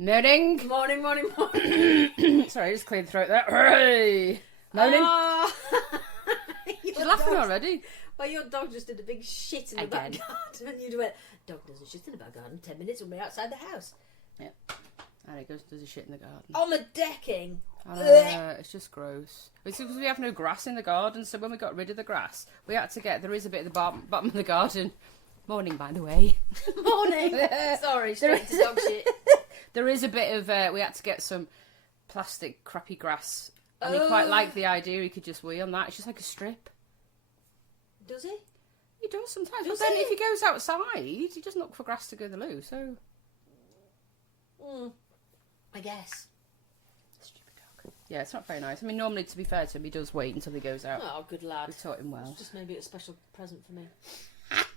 Morning. Morning. Sorry, I just cleared the throat there. Hooray! Morning. She's laughing already. Well, your dog just did a big shit in the back Again. garden, and you went, "Dog does a shit in the back garden. 10 minutes, we'll be outside the house." Yeah. And it goes does a shit in the garden. On the decking. It's just gross. It's because we have no grass in the garden, so when we got rid of the grass, we had to get. There is a bit at the bottom of the garden. Morning, by the way. Morning. Sorry, straight to dog shit. There is a bit of. We had to get some plastic crappy grass, and he quite liked the idea. He could just wee on that. It's just like a strip. Does he? He does sometimes. Does but then he? if he goes outside, he doesn't look for grass to go the loo. So. I guess. Stupid dog. Yeah, it's not very nice. I mean, normally, to be fair to him, he does wait until he goes out. Oh, good lad. We taught him well. It's just maybe a special present for me.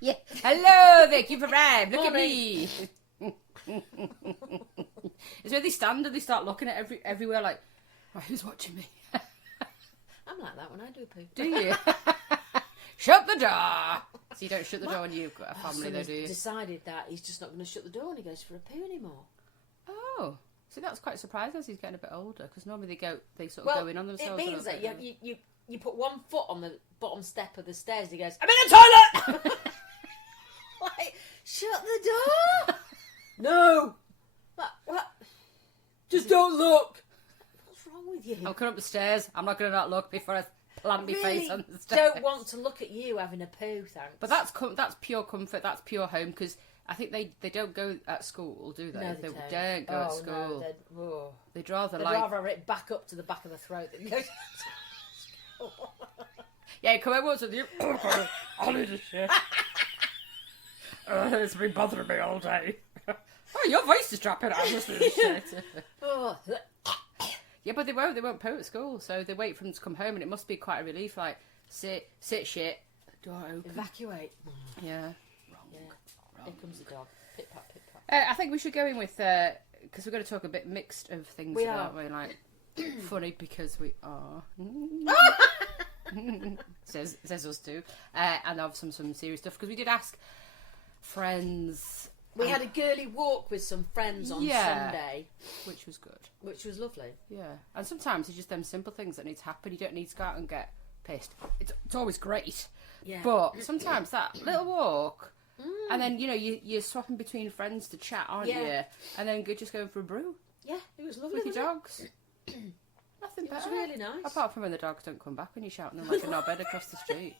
Yeah. Hello, thank you for Brad. Look at me. It's where they stand and they start looking at everywhere like, right, who's watching me? I'm like that when I do a poo. Do you? Shut the door. So you don't shut the door when you've got a family, though, do you? Decided that he's just not going to shut the door when he goes for a poo anymore. Oh, see, that's quite surprising as he's getting a bit older, because normally they sort of go in on themselves. It means that you put one foot on the bottom step of the stairs and he goes, I'm in the toilet. like, shut the door. No. What? Just don't look. What's wrong with you? I'm coming up the stairs. I'm not going to not look before I plant my face on the stairs. Don't want to look at you having a poo, thanks. But that's pure comfort. That's pure home, because I think they don't go at school, do they? No, they don't go at school. No, They'd rather they'd rather have it back up to the back of the throat than go. Yeah, come over with you. I'll do this shit. It's been bothering me all day. Oh, your voice is dropping. I'm just doing shit. Yeah, but they won't poo at school, so they wait for them to come home, and it must be quite a relief. Like, sit, shit, door open, Evacuate. Yeah, wrong. Here comes the dog. Pit pat. I think we should go in with because we're going to talk a bit mixed of things. We aren't are. we? Like funny because we are. says us too, and have some serious stuff, because we did ask friends. We had a girly walk with some friends on Sunday, which was good, which was lovely. Yeah, and sometimes it's just them simple things that need to happen. You don't need to go out and get pissed. It's always great, but sometimes that little walk, and then you're swapping between friends to chat, aren't you? And then just going for a brew. Yeah, it was lovely. With your dogs. Nothing better. It was really nice. Apart from when the dogs don't come back when you're shouting them like a knobhead across the street.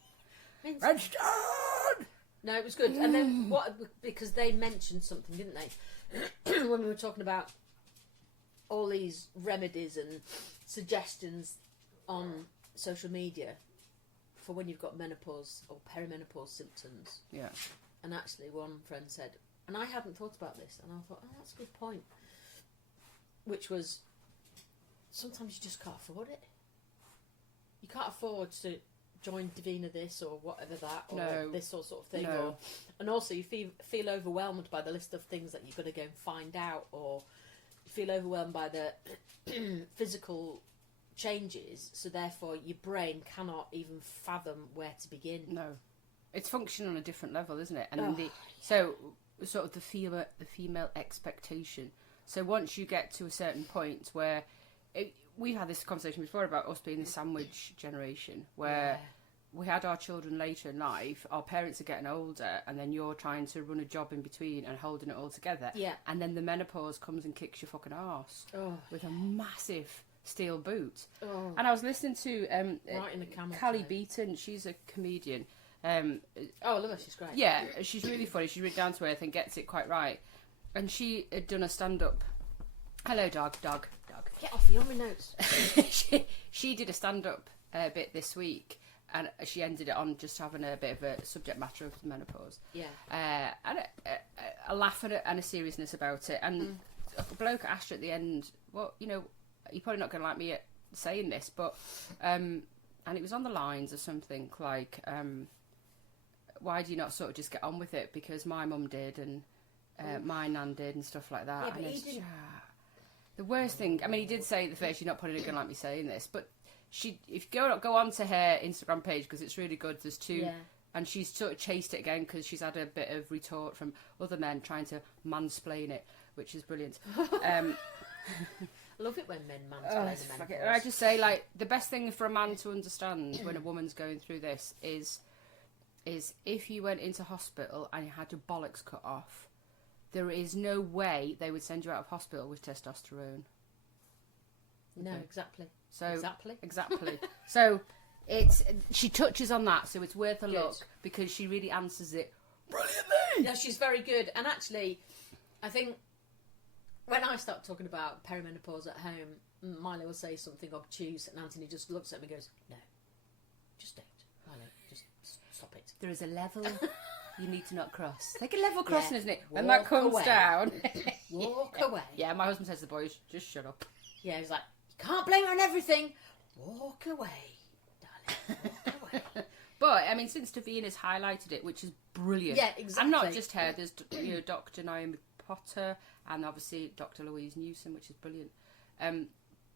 Redstone! No, it was good. And then because they mentioned something, didn't they? When we were talking about all these remedies and suggestions on social media for when you've got menopause or perimenopause symptoms. Yeah. And actually one friend said, and I hadn't thought about this, and I thought, oh, that's a good point. Which was, sometimes you just can't afford it. You can't afford to join Davina this or whatever that, or this sort of thing. No. And also you feel overwhelmed by the list of things that you've got to go and find out, or you feel overwhelmed by the physical changes, so therefore your brain cannot even fathom where to begin. No. It's functioning on a different level, isn't it? And so sort of the female expectation. So once you get to a certain point where we've had this conversation before about us being the sandwich generation, where we had our children later in life, our parents are getting older, and then you're trying to run a job in between and holding it all together. Yeah. And then the menopause comes and kicks your fucking arse with a massive steel boot. Oh. And I was listening to Right in the camel Callie toe. Beaton. She's a comedian. I love her, she's great. Yeah, she's really funny. She's really down to earth and gets it quite right. And she had done a stand-up. Hello, dog. Get off, you're on my notes. she did a stand-up bit this week, and she ended it on just having a bit of a subject matter of menopause. Yeah. And a laugh and a seriousness about it. And a bloke asked her at the end, well, you're probably not going to like me saying this, but... and it was on the lines of something like... why do you not sort of just get on with it? Because my mum did, and my nan did, and stuff like that. Yeah, but and he didn't. The worst thing, I mean, he did say at the first, you're not probably going to like me saying this, but if you go on to her Instagram page, because it's really good, there's two, and she's sort of chased it again because she's had a bit of retort from other men trying to mansplain it. which is brilliant. I love it when men mansplain the menopause. I just say, like, the best thing for a man to understand when a woman's going through this is if you went into hospital and you had your bollocks cut off, there is no way they would send you out of hospital with testosterone. No, exactly. So Exactly. So she touches on that, so it's worth a look because she really answers it brilliantly. Yeah, she's very good. And actually, I think when I start talking about perimenopause at home, Miley will say something obtuse, and Anthony just looks at me and goes, "No, just don't, Miley, just stop it." There is a level you need to not cross. Like a level crossing, isn't it? When Walk that comes away. down. Walk away. Yeah, my husband says to the boys, just shut up. Yeah, he's like, "You can't blame her on everything. Walk away, darling. Walk away." But, I mean, since Davina's highlighted it, which is brilliant. Yeah, exactly. And not just her, there's Dr. Naomi Potter and obviously Dr. Louise Newson, which is brilliant.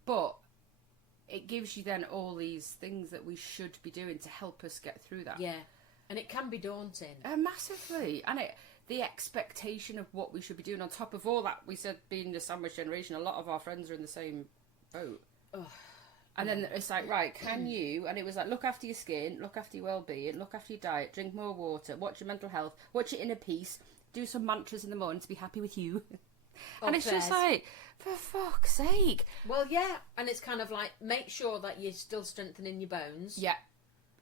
But it gives you then all these things that we should be doing to help us get through that. Yeah, and it can be daunting. Massively. And the expectation of what we should be doing on top of all that, we said being the sandwich generation, a lot of our friends are in the same boat. Oh. And then it's like, right, can you? And it was like, look after your skin, look after your well-being, look after your diet, drink more water, watch your mental health, watch your inner peace, do some mantras in the morning to be happy with you. And it's just like, for fuck's sake. Well, yeah, and it's kind of like, make sure that you're still strengthening your bones. Yeah.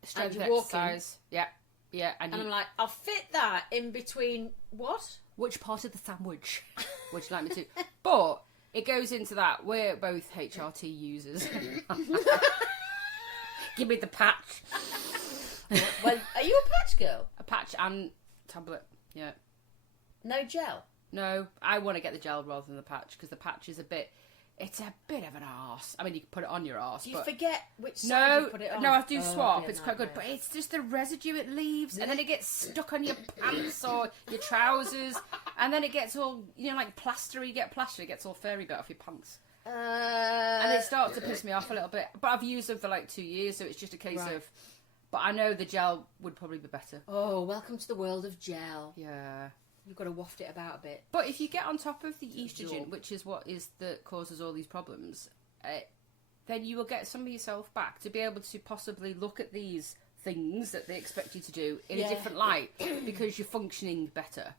Strength you're walking. exercise. Yeah. Yeah. And I'm like, I'll fit that in between what? Which part of the sandwich would you like me to? But it goes into that. We're both HRT users. Give me the patch. Well, are you a patch girl? A patch and tablet. Yeah. No gel? No, I want to get the gel rather than the patch because the patch is it's a bit of an arse. I mean, you can put it on your arse. Do you but forget which side you put it on? No, I do Oh, swap. dear, It's quite good, but nightmare. it's just the residue it leaves, and then it gets stuck on your pants or your trousers, and then it gets all, like plaster. You get plaster, it gets all furry bit off your pants. And it starts to piss me off a little bit. But I've used them for like 2 years, so it's just a case of... But I know the gel would probably be better. Oh, welcome to the world of gel. Yeah. You've got to waft it about a bit. But if you get on top of the estrogen, which is what that causes all these problems, then you will get some of yourself back to be able to possibly look at these things that they expect you to do in a different light because you're functioning better.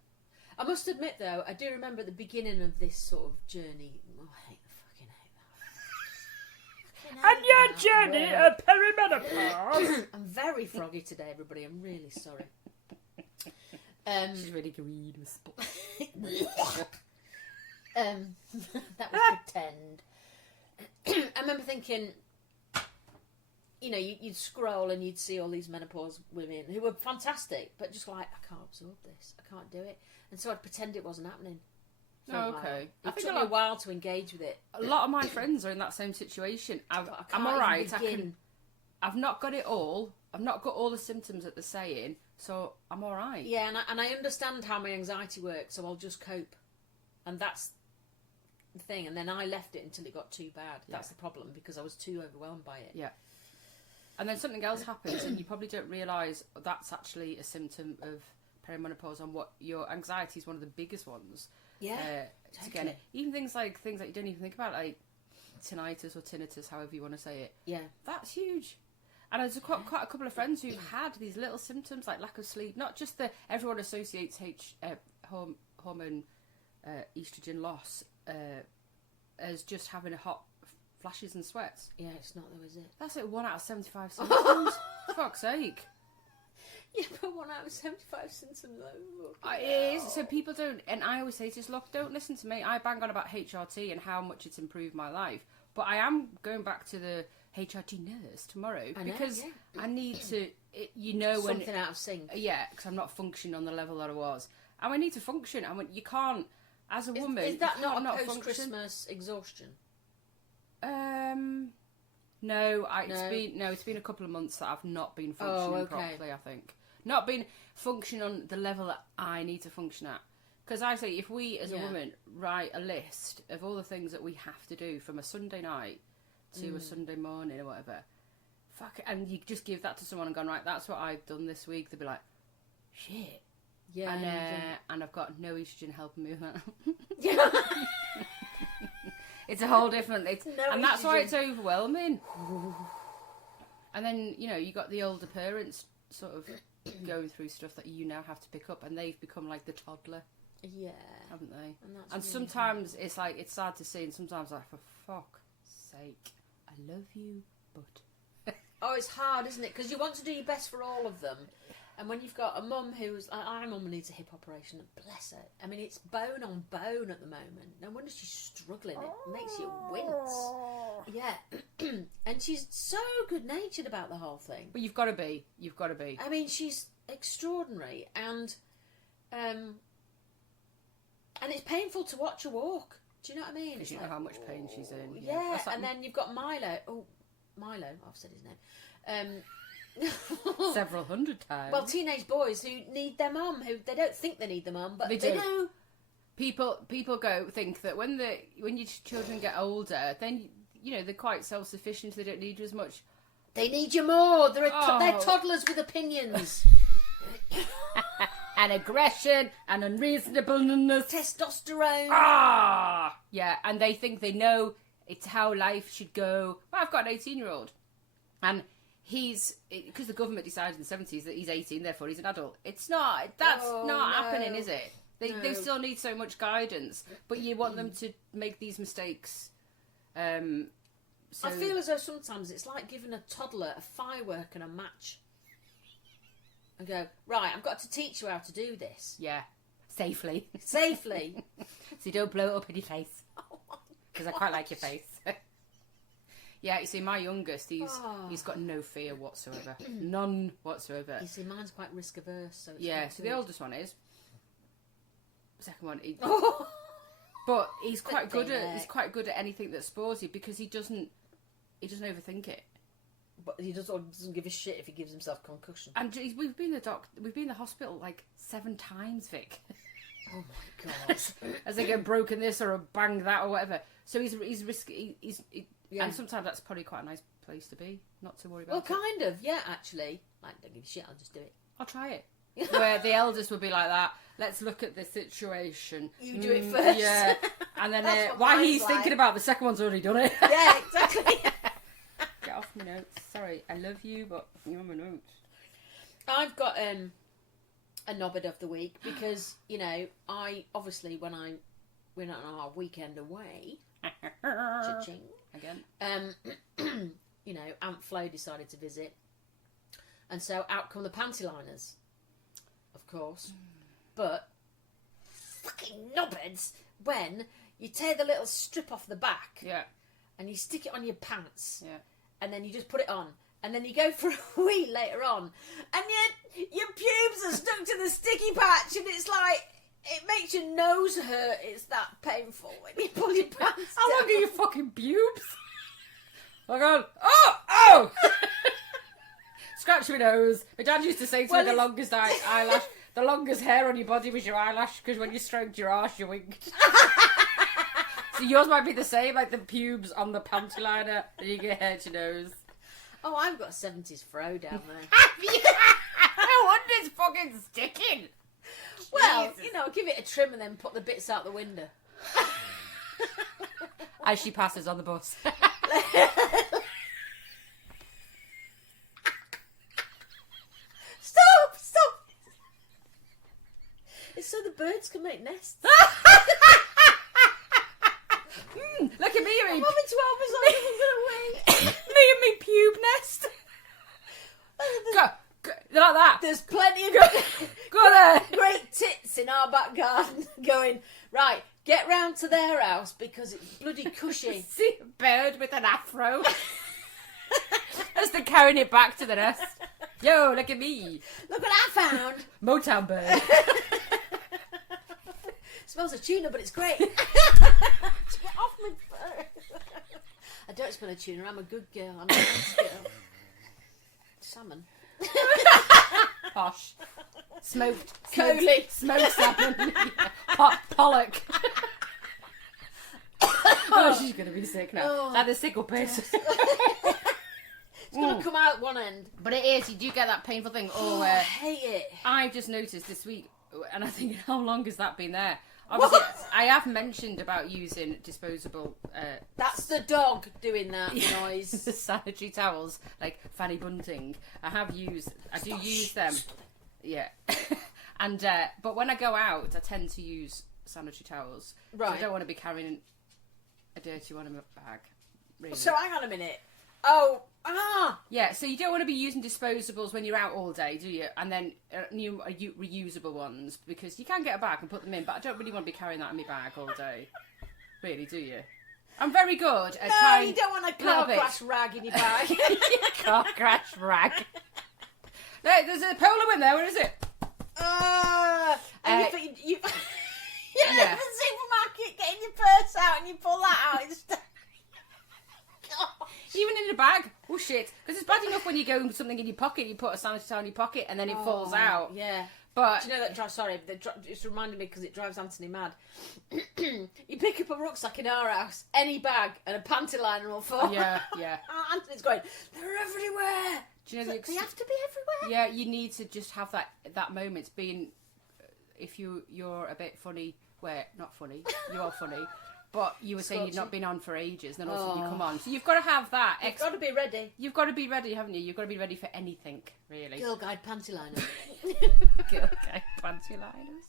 I must admit, though, I do remember at the beginning of this sort of journey. Oh, I fucking hate that. And your journey of perimenopause. I'm very froggy today, everybody. I'm really sorry. She's really green with spots. That was pretend. I remember thinking, you'd scroll and you'd see all these menopause women who were fantastic, but just like, I can't absorb this. I can't do it. And so I'd pretend it wasn't happening. Oh, okay. It took me a while to engage with it. A lot of my friends are in that same situation. I'm alright. I've not got it all. I've not got all the symptoms that they're saying, so I'm alright. Yeah, and I understand how my anxiety works, so I'll just cope. And that's the thing. And then I left it until it got too bad. That's the problem, because I was too overwhelmed by it. Yeah. And then something else happens, and you probably don't realise that's actually a symptom of perimenopause, and what your anxiety is one of the biggest ones. Yeah, to get it. Even things like you don't even think about, like tinnitus or tinnitus, however you want to say it. Yeah. That's huge. And there's quite a couple of friends who've had these little symptoms like lack of sleep, not just everyone associates hormone estrogen loss as just having hot flashes and sweats. Yeah, it's not though, is it? That's like 1 out of 75 symptoms. For fuck's sake. Yeah, but 1 out of 75 symptoms though. It is. So people don't, and I always say just look, don't listen to me. I bang on about HRT and how much it's improved my life. But I am going back to the HRT nurse tomorrow because I need to, when something out of sync. Yeah, because I'm not functioning on the level that I was, and I need to function. And you can't, as a woman, is that not function. Post-Christmas exhaustion? No, it's been a couple of months that I've not been functioning properly. I think not been functioning on the level that I need to function at. Because I say, if we as a woman write a list of all the things that we have to do from a Sunday night to a Sunday morning or whatever, and you just give that to someone and gone, right, that's what I've done this week, they'll be like, shit. Yeah. And I've got no estrogen helping me with that. Yeah. It's a whole different... and that's why estrogen. it's overwhelming. And then, you know, you got the older parents sort of going through stuff that you now have to pick up, and they've become like the toddler. Yeah. Haven't they? And really sometimes it's like, it's sad to see, and sometimes like, for fuck's sake, I love you, but... Oh, it's hard, isn't it? Because you want to do your best for all of them. And when you've got a mum who's... Our mum needs a hip operation, bless her. I mean, it's bone on bone at the moment. No wonder she's struggling. It makes you wince. Yeah. And she's so good-natured about the whole thing. But you've got to be. You've got to be. I mean, she's extraordinary. And it's painful to watch her walk. Do you know what I mean? Because you know how much pain she's in. Yeah, That's like and then you've got Milo. Oh, Milo, I've said his name. Several hundred times. Well, teenage boys who need their mum, who they don't think they need their mum, but they do. People think that when your children get older, then you know they're quite self-sufficient. They don't need you as much. They need you more. They're toddlers with opinions. And aggression and unreasonableness, testosterone. Yeah, and they think they know it's how life should go. Well, I've got an 18-year-old, and because the government decided in the 70s that he's 18, therefore he's an adult. It's not. That's not happening, is it? They still need so much guidance, but you want them to make these mistakes. I feel as though sometimes it's like giving a toddler a firework and a match. And go, right, I've got to teach you how to do this. Yeah, safely. Safely. So you don't blow it up in your face. Because I quite like your face. Yeah, you see, my youngest, he's got no fear whatsoever. None whatsoever. You see, mine's quite risk averse. So so the oldest one is. The second one, but he's quite good at anything that's sporty because he doesn't overthink it. But he doesn't give a shit if he gives himself concussion. And we've been in the hospital like 7 times, Vic. Oh my god! As they get broken this or bang that or whatever. So he's risky. And sometimes that's probably quite a nice place to be, not to worry about. Well, kind of, yeah. Actually, like, don't give a shit. I'll just do it. I'll try it. Where the eldest would be like that. Let's look at the situation. You do it first. Yeah. And then while he's thinking about the second one's already done it. Yeah, exactly. Get off my notes. Sorry, I love you, but you're on my notes. I've got a knobbed of the week because, you know, I obviously when I went on our weekend away, cha-ching, again, you know, Aunt Flo decided to visit, and so out come the panty liners, of course, but fucking knobheads when you tear the little strip off the back, and you stick it on your pants, and then you just put it on. And then you go for a wee later on, and yet your pubes are stuck to the sticky patch, and it's like, it makes your nose hurt. It's that painful when you pull your pants How down. long are your fucking pubes? Oh god! Oh! Scratch my nose. My dad used to say to me the longest eyelash, the longest hair on your body was your eyelash, because when you stroked your arse, you winked. So yours might be the same, like the pubes on the panty liner, and you get hair to your nose. Oh, I've got a 70s fro down there. No wonder it's fucking sticking. Well, Jesus. you know, give it a trim and then put the bits out the window. As she passes on the bus. Stop! It's so the birds can make nests. Look at me, I'm having to help us like I'm going away. Me and me pube nest. Go, like that. There's plenty of Go there. great tits in our back garden going, right, get round to their house because it's bloody cushy. See a bird with an afro. As they're carrying it back to the nest. Yo, look at me. Look what I found. Motown bird. Smells of tuna, but it's great. Get off my bird. I don't smell a tuna. I'm a good girl. I'm a nice girl. Salmon. Posh. Smoked. Coley. Smoked salmon. Pollock. Oh, she's going to be sick now. Oh. Either sick or pissed. It's going to come out one end. But it is. You do get that painful thing. I hate it. I've just noticed this week, and I think, how long has that been there? Obviously, I have mentioned about using disposable... That's the dog doing that noise. The sanitary towels, like Fanny Bunting. I do use them. Yeah. And but when I go out, I tend to use sanitary towels. Right. So I don't want to be carrying a dirty one in my bag. Really. So hang on a minute. Yeah, so you don't want to be using disposables when you're out all day, do you? And then new reusable ones, because you can get a bag and put them in, but I don't really want to be carrying that in my bag all day. Really, do you? I'm very good at trying... No, you don't want a car crash rag in your bag. Car crash rag. No, there's a polo in there, where is it? And you at the supermarket getting your purse out and you pull that out instead. Even in a bag. Oh shit! Because it's bad enough when you go with something in your pocket, you put a sanitary towel in your pocket, and then it falls out. Yeah. But do you know that drives? Sorry, it's reminded me because it drives Anthony mad. You pick up a rucksack in our house, any bag, and a panty liner will fall. Yeah. Anthony's going, they're everywhere. Do you know they have to be everywhere? Yeah, you need to just have that moment. Being, if you're a bit funny, not funny, you are funny. But you were saying you've not been on for ages, and then also you come on. So you've got to have that. You've got to be ready. You've got to be ready, haven't you? You've got to be ready for anything, really. Girl Guide panty liners. Girl Guide panty liners.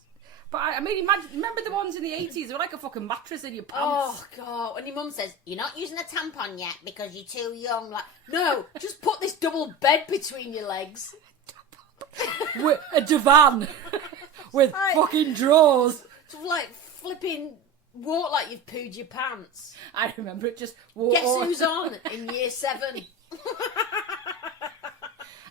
But I mean, remember the ones in the 80s? They were like a fucking mattress in your pants. Oh, God. And your mum says, you're not using a tampon yet because you're too young. Like, no, just put this double bed between your legs. With a divan. With fucking drawers. Sort of like flipping... Walk like you've pooed your pants. I remember it just... Walk. Guess who's on in year 7?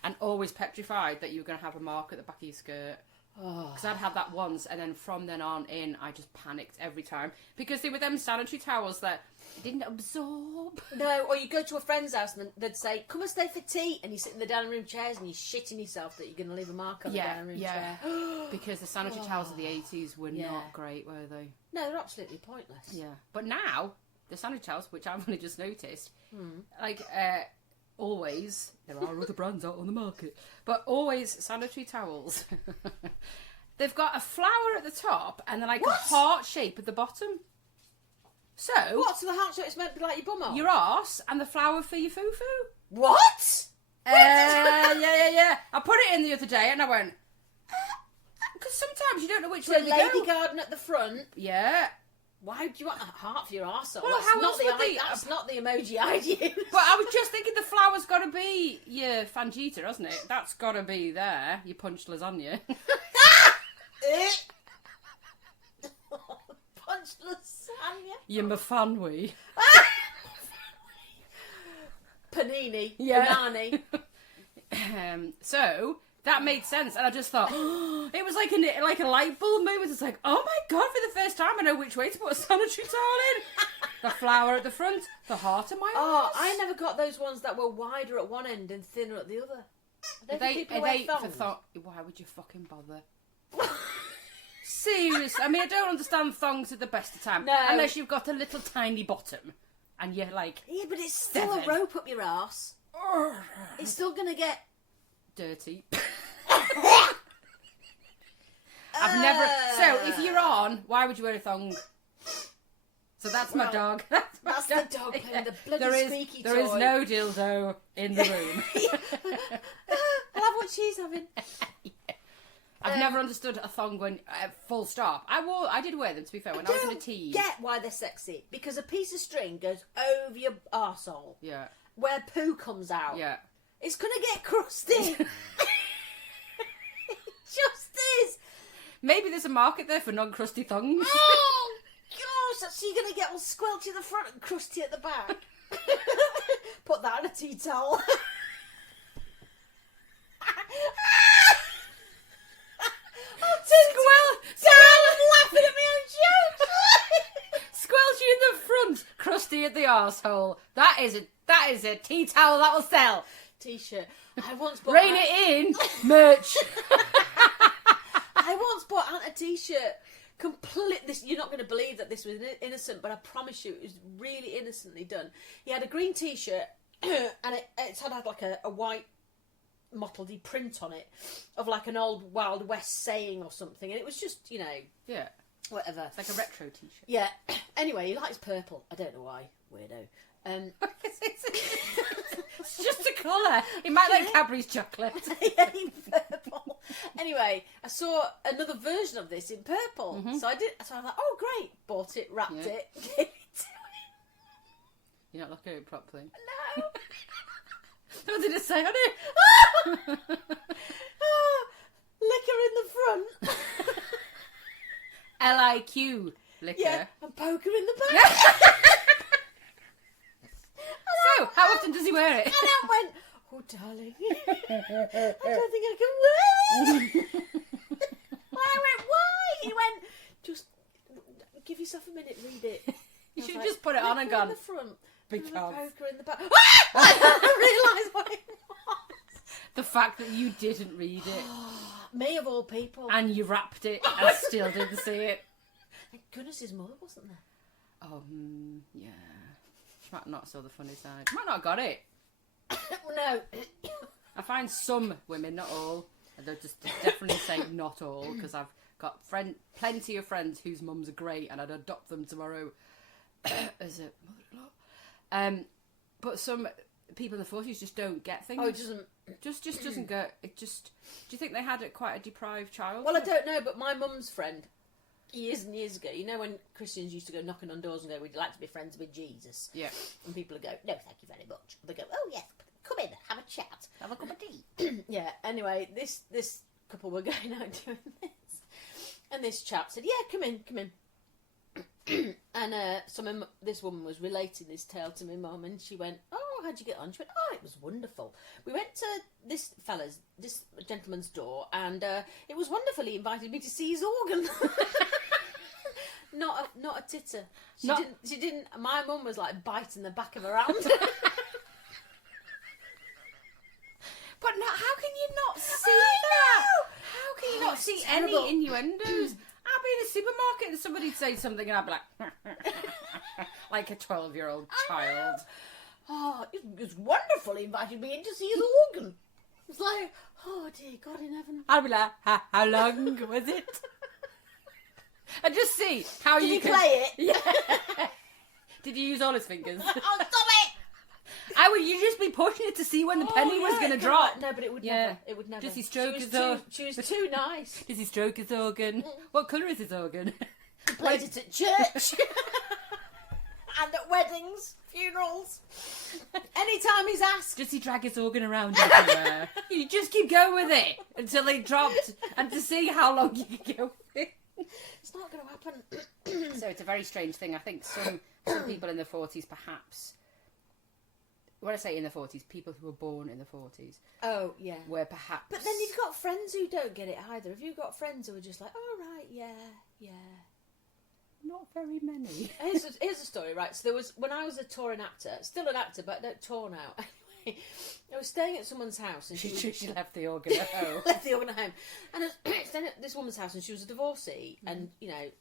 And always petrified that you were going to have a mark at the back of your skirt. Because I'd had that once, and then from then on in, I just panicked every time. Because they were them sanitary towels that didn't absorb. No, or you go to a friend's house and they'd say, come and stay for tea. And you sit in the dining room chairs and you're shitting yourself that you're going to leave a mark on the dining room chair. Because the sanitary towels of the 80s were not great, were they? No, they're absolutely pointless. Yeah. But now, the sanitary towels, which I've only just noticed, always, there are other brands out on the market, but always sanitary towels. They've got a flower at the top and then like a heart shape at the bottom. So... What? So the heart shape is meant to be like your bum hole? Your arse and the flower for your foo-foo. What? Yeah. I put it in the other day and I went... Because sometimes you don't know which way to go. Lady garden at the front. Yeah. Why do you want a heart for your arsehole? Well, that's not the emoji I use. But I was just thinking the flower's got to be your fangita, hasn't it? That's got to be there. Your punched lasagna. Punched lasagna? Your mafanwi. Panini. Yeah. Banani. So... That made sense, and I just thought it was like a light bulb moment. It's like, oh my god! For the first time, I know which way to put a sanitary towel in. The flower at the front, the heart of my arse. Oh, I never got those ones that were wider at one end and thinner at the other. Are they for thong? Why would you fucking bother? Seriously, I mean, I don't understand thongs at the best of time, unless you've got a little tiny bottom, and you're like, yeah, but it's still a rope up your arse. It's still gonna get dirty. I've never. So if you're on, why would you wear a thong? So that's my dog. That's the dog playing the bloody squeaky toy. There is no dildo in the room. I'll have what she's having. I've never understood a thong when full stop. I did wear them, to be fair, when I was in a teen. Get why they're sexy, because a piece of string goes over your arsehole. Yeah. Where poo comes out. Yeah. It's gonna get crusty. It just is. Maybe there's a market there for non-crusty thongs. Oh gosh, so you're gonna get all squelchy at the front and crusty at the back. Put that in a tea towel. Laughing at my own jokes. Squelchy in the front, crusty at the arsehole. That is a tea towel that will sell. T-shirt. I once bought Rein it in, merch. I once bought Ant a T-shirt. You're not going to believe that this was innocent, but I promise you, it was really innocently done. He had a green T-shirt, and it had like a white mottledy print on it of like an old Wild West saying or something, and it was just, you know, Yeah. whatever. It's like a retro t-shirt. Yeah. Anyway, he likes purple. I don't know why. Weirdo. It's just a colour. He might like Cadbury's chocolate. Yeah, purple. Anyway, I saw another version of this in purple, so I was like, oh great, bought it, wrapped it, gave it to him. You're not looking at it properly. No. What did it say on it? Liquor in the front. L-I-Q liquor. Yeah, and poker in the back. So, how often does he wear it? And I went, oh darling, I don't think I can wear it. Well, I went, why? He went, just give yourself a minute, read it. You should have just put it on and gone. In the front, Because poker in the back. I realised what it was. the fact that you didn't read it Me of all people. and you wrapped it and still didn't see it. Thank goodness his mother wasn't there. Oh, yeah. Might not saw the funny side. Might not have got it. No. I find some women, not all, and they'll just definitely say not all, because I've got plenty of friends whose mums are great, and I'd adopt them tomorrow as a mother-in-law. But some people in the 40s just don't get things. Oh, it doesn't. Just doesn't go. It just. Do you think they had quite a deprived childhood? Well, I don't know, but my mum's friend, years and years ago, you know when Christians used to go knocking on doors and go, we'd like to be friends with Jesus. Yeah. And people would go, no, thank you very much. They go, oh, yes, come in, have a chat, have a cup of tea. Yeah, anyway, this couple were going out doing this. And this chap said, yeah, come in. And this woman was relating this tale to my mum, and she went, oh, how'd you get on? She went, oh, it was wonderful. We went to this gentleman's door, and it was wonderful. He invited me to see his organ. Not a titter. She didn't. My mum was like biting the back of her hand. But how can you not see that? How can you not see terrible. any innuendos? I'd be in a supermarket and somebody'd say something and I'd be like, like a 12-year-old child. Oh, it was wonderful. He invited me in to see his organ. It's like, oh dear God in heaven. I'd be like, how long was it? And just see how Did you he can play it? Yeah. Did you use all his fingers? Oh, stop it! You'd just be pushing it to see when the penny was going to drop. No, but it would Yeah. never. It would never. Does he stroke his She was too nice. Does he stroke his organ? What colour is his organ? He played it at church. And at weddings, funerals. Anytime he's asked. Does he drag his organ around everywhere? You just keep going with it until it dropped, and to see how long you can go with it. It's not going to happen. So it's a very strange thing. I think some people in the 40s, perhaps. When I say in the 40s, people who were born in the 40s. Oh, yeah. Were perhaps. But then you've got friends who don't get it either. Have you got friends who are just like, oh, right, yeah. Not very many. Here's a story, right? So there was, when I was a touring actor, still an actor, but I don't tour now. Anyway, I was staying at someone's house, and She left the organ at home. left the organ at home, and I was staying at this woman's house, and she was a divorcee, and you know,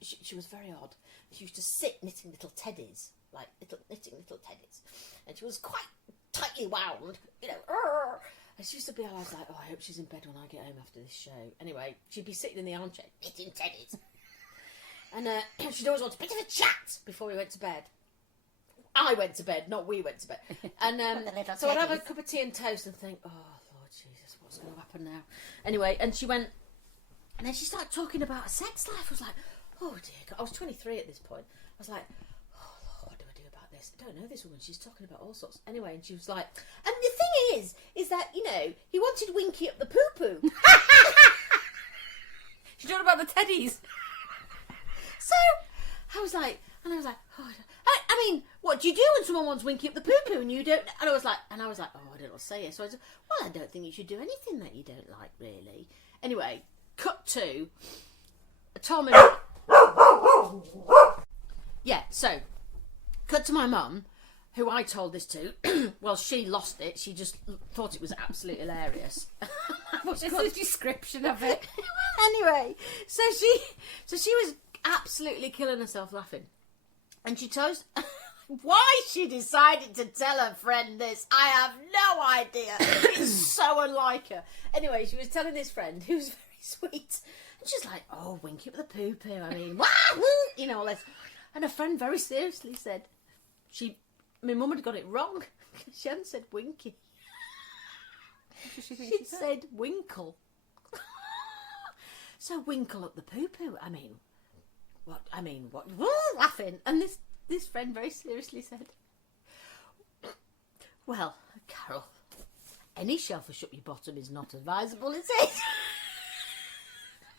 she was very odd. She used to sit knitting little teddies, like knitting little teddies, and she was quite tightly wound, you know. And she used to be, I was like, oh, I hope she's in bed when I get home after this show. Anyway, she'd be sitting in the armchair knitting teddies. And she'd always want a bit of a chat before we went to bed. I went to bed, not we went to bed. And so I'd have a cup of tea and toast and think, oh, Lord Jesus, what's going to happen now? Anyway, and she went, and then she started talking about her sex life. I was like, oh, dear God. I was 23 at this point. I was like, oh, Lord, what do I do about this? I don't know this woman. She's talking about all sorts. Anyway, and she was like, and the thing is that, you know, he wanted Winky up the poo-poo. She's talking about the teddies. So I was like, oh, I mean, what do you do when someone wants Winky up the poo-poo and you don't? And I was like, oh, I don't know what to say. So I said, well, I don't think you should do anything that you don't like, really. Anyway, cut to Tom and yeah. So cut to my mum, who I told this to. Well, she lost it. She just thought it was absolutely hilarious. What's the description of it? Anyway, so she was absolutely killing herself laughing, and she told Why she decided to tell her friend this, I have no idea. It's so unlike her. Anyway, she was telling this friend, who was very sweet, and she's like, "Oh, Winky up the poo-poo, I mean, you know, all this." And her friend very seriously said, my mum had got it wrong. She hadn't said Winky. What did she think She'd said Winkle. So Winkle up the poo-poo, I mean, what, laughing. And this friend very seriously said, "Well, Carol, any shellfish up your bottom is not advisable, is it?"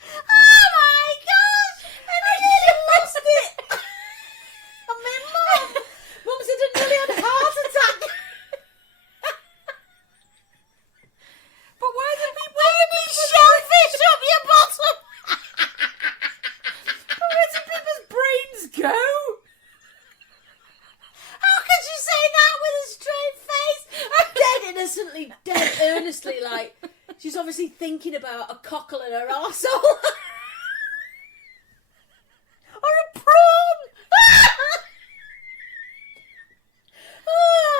Oh my gosh! And I nearly lost it. I mean, Mum said I nearly had a heart attack. But why did people Any shellfish up your bottom? But where do people's brains go? How could you say that with a straight face? Dead innocently, dead earnestly, like she's obviously thinking about a cockle in her arsehole. Or a prawn.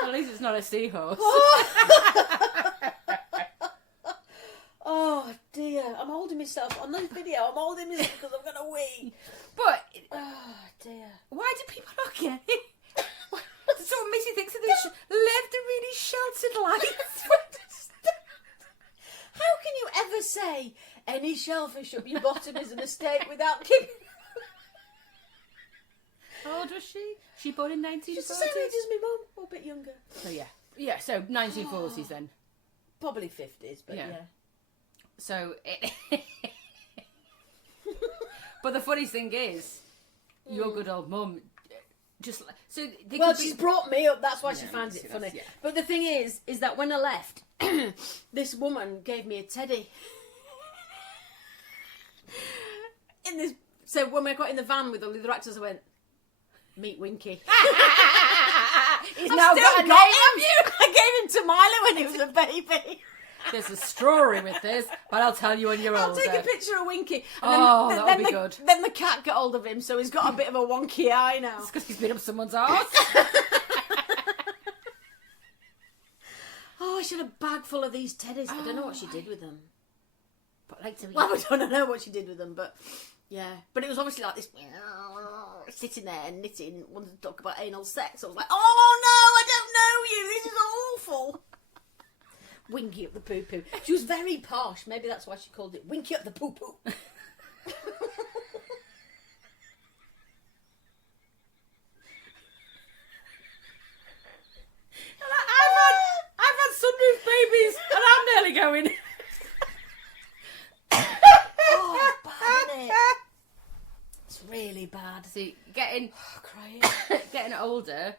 At least it's not a seahorse. Oh dear, I'm holding myself on this video. I'm holding myself because I'm going to wee. But Oh dear. why do people not get it? That's what makes you think that they lived a really sheltered life. How can you ever say any shellfish up your bottom is a mistake without keeping... How old was she? She born in 1940s? Just the same age as my mum, or a bit younger. So yeah, so 1940s then. Probably 50s, but yeah. So, but the funniest thing is, your good old mum, just so they Well, could she's be... brought me up. That's why Yeah, she finds see, it funny. that's- yeah. But the thing is that when I left, this woman gave me a teddy. So when I got in the van with all the other actors, I went, "Meet Winky." He's I've now still got a got name. I gave him to Milo when he was a baby. There's a story with this, but I'll tell you when you're I'll older. take a picture of Winky. Oh, that would be good. Then the cat got hold of him, so he's got a bit of a wonky eye now. It's because he's been up someone's arse. Oh, I should have a bag full of these teddies. I don't know what she did with them. But like to Well, I don't know what she did with them, but yeah. But it was obviously like this, sitting there and knitting, wanted to talk about anal sex. I was like, "Oh no, I don't know you. This is awful." Winky up the poo-poo. She was very posh. Maybe that's why she called it Winky up the poo-poo. I've had sunroof babies, and I'm nearly going. Oh, bad, isn't it? It's really bad. See, getting Crying. getting older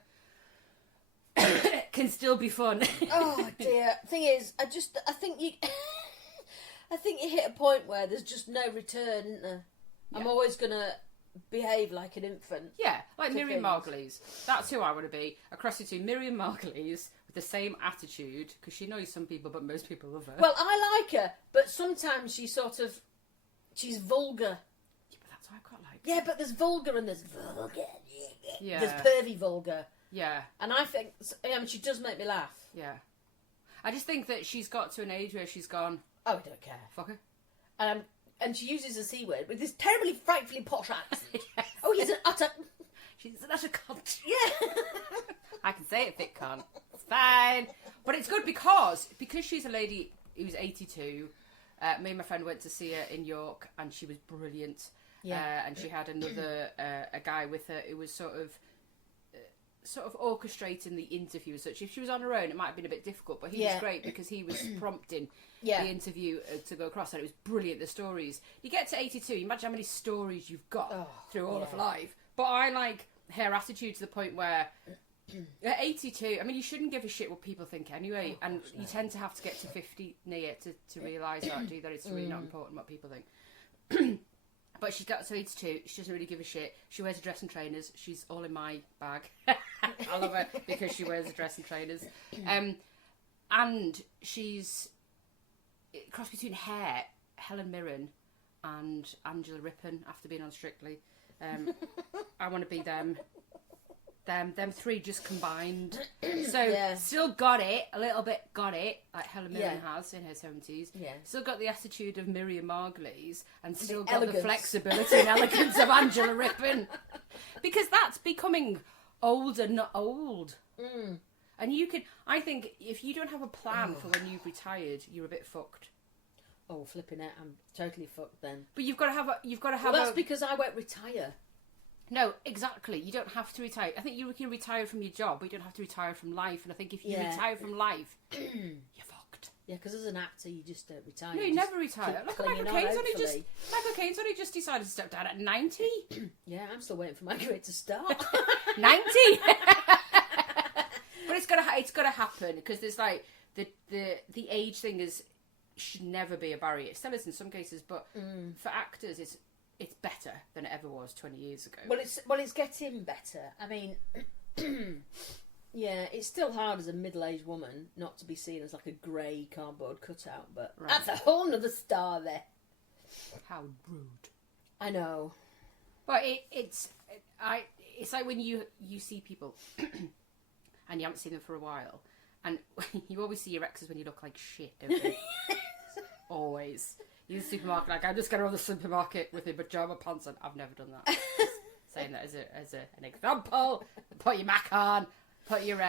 can still be fun. Oh dear. Thing is, I think you hit a point where there's just no return, isn't there? Yeah. I'm always gonna behave like an infant. Yeah, like To Miriam things. Margolyes. That's who I want to be. A cross between Miriam Margolyes with the same attitude, because she knows some people, but most people love her. Well, I like her, but sometimes she's vulgar. Yeah, but that's why I quite like. Yeah, but there's vulgar and there's vulgar. Yeah. There's pervy vulgar, Yeah, and I think she does make me laugh. yeah. I just think that she's got to an age where she's gone, Oh, I don't care. fuck her. And she uses a C word with this terribly, frightfully posh accent. Yes. Oh, he's an utter... She's an utter cunt. Yeah. I can say it, thick cunt. It's fine. But it's good because she's a lady who's 82. Me and my friend went to see her in York, and she was brilliant. Yeah. And she had another a guy with her who was sort of orchestrating the interview as such. If she was on her own, it might have been a bit difficult, but he was great because he was prompting the interview to go across, and it was brilliant, the stories. You get to 82, you imagine how many stories you've got through all of life. But I like her attitude to the point where at 82, I mean, you shouldn't give a shit what people think anyway, and you tend to have to get to 50 near to realise that it's really not important what people think. But she's got to 82, she doesn't really give a shit. She wears a dress and trainers. She's all in my bag. I love her because she wears a dress and trainers. And she's cross between Helen Mirren and Angela Rippon after being on Strictly. I want to be them. them three just combined. So still got it, a little bit got it, like Helen Mirren has in her 70s. Yeah. Still got the attitude of Miriam Margolyes, and still got elegance. the flexibility and elegance of Angela Rippon. Because that's becoming older, not old. And you can, I think, if you don't have a plan for when you've retired, you're a bit fucked. Oh, flipping it! I'm totally fucked then. But you've got to have Well, that's because I won't retire. No, exactly. You don't have to retire. I think you can retire from your job, but you don't have to retire from life. And I think if you retire from life, you're fucked. Yeah, because as an actor, you just don't retire. No, you never retire. Look at Michael Caine's only just decided to step down at 90. Yeah, I'm still waiting for my career to start. 90. But it's gotta happen, because there's like the age thing should never be a barrier. It still is in some cases, but for actors, it's better than it ever was 20 years ago. Well, it's getting better. I mean, yeah, it's still hard as a middle-aged woman not to be seen as like a grey cardboard cutout, but that's a whole nother star there. How rude. I know. But it's like when you see people and you haven't seen them for a while, and you always see your exes when you look like shit, don't you? Always. You the supermarket, like, I'm just going to run the supermarket with my pajama pants on. I've never done that. Saying that as an example. Put your Mac on. Put your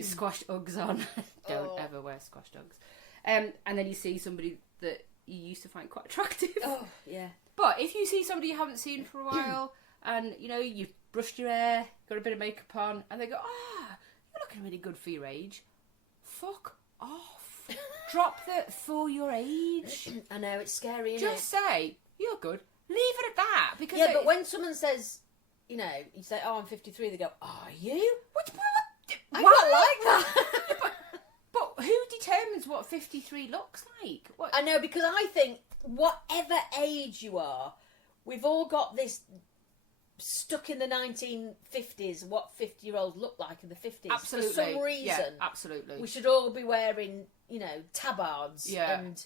squashed Uggs on. Don't ever wear squashed Uggs. And then you see somebody that you used to find quite attractive. Oh, yeah. But if you see somebody you haven't seen for a while, and, you know, you've brushed your hair, got a bit of makeup on, and they go, you're looking really good for your age. Fuck off. Drop the for your age. I know, it's scary, isn't Just say, you're good. Leave it at that. Because but when someone says, you know, you say, I'm 53, they go, are you? What? I'm not like that. but who determines what 53 looks like? What? I know, because I think whatever age you are, we've all got this stuck in the 1950s, what 50-year-olds look like in the 50s. Absolutely. For some reason. Yeah, absolutely. We should all be wearing, you know, tabards and,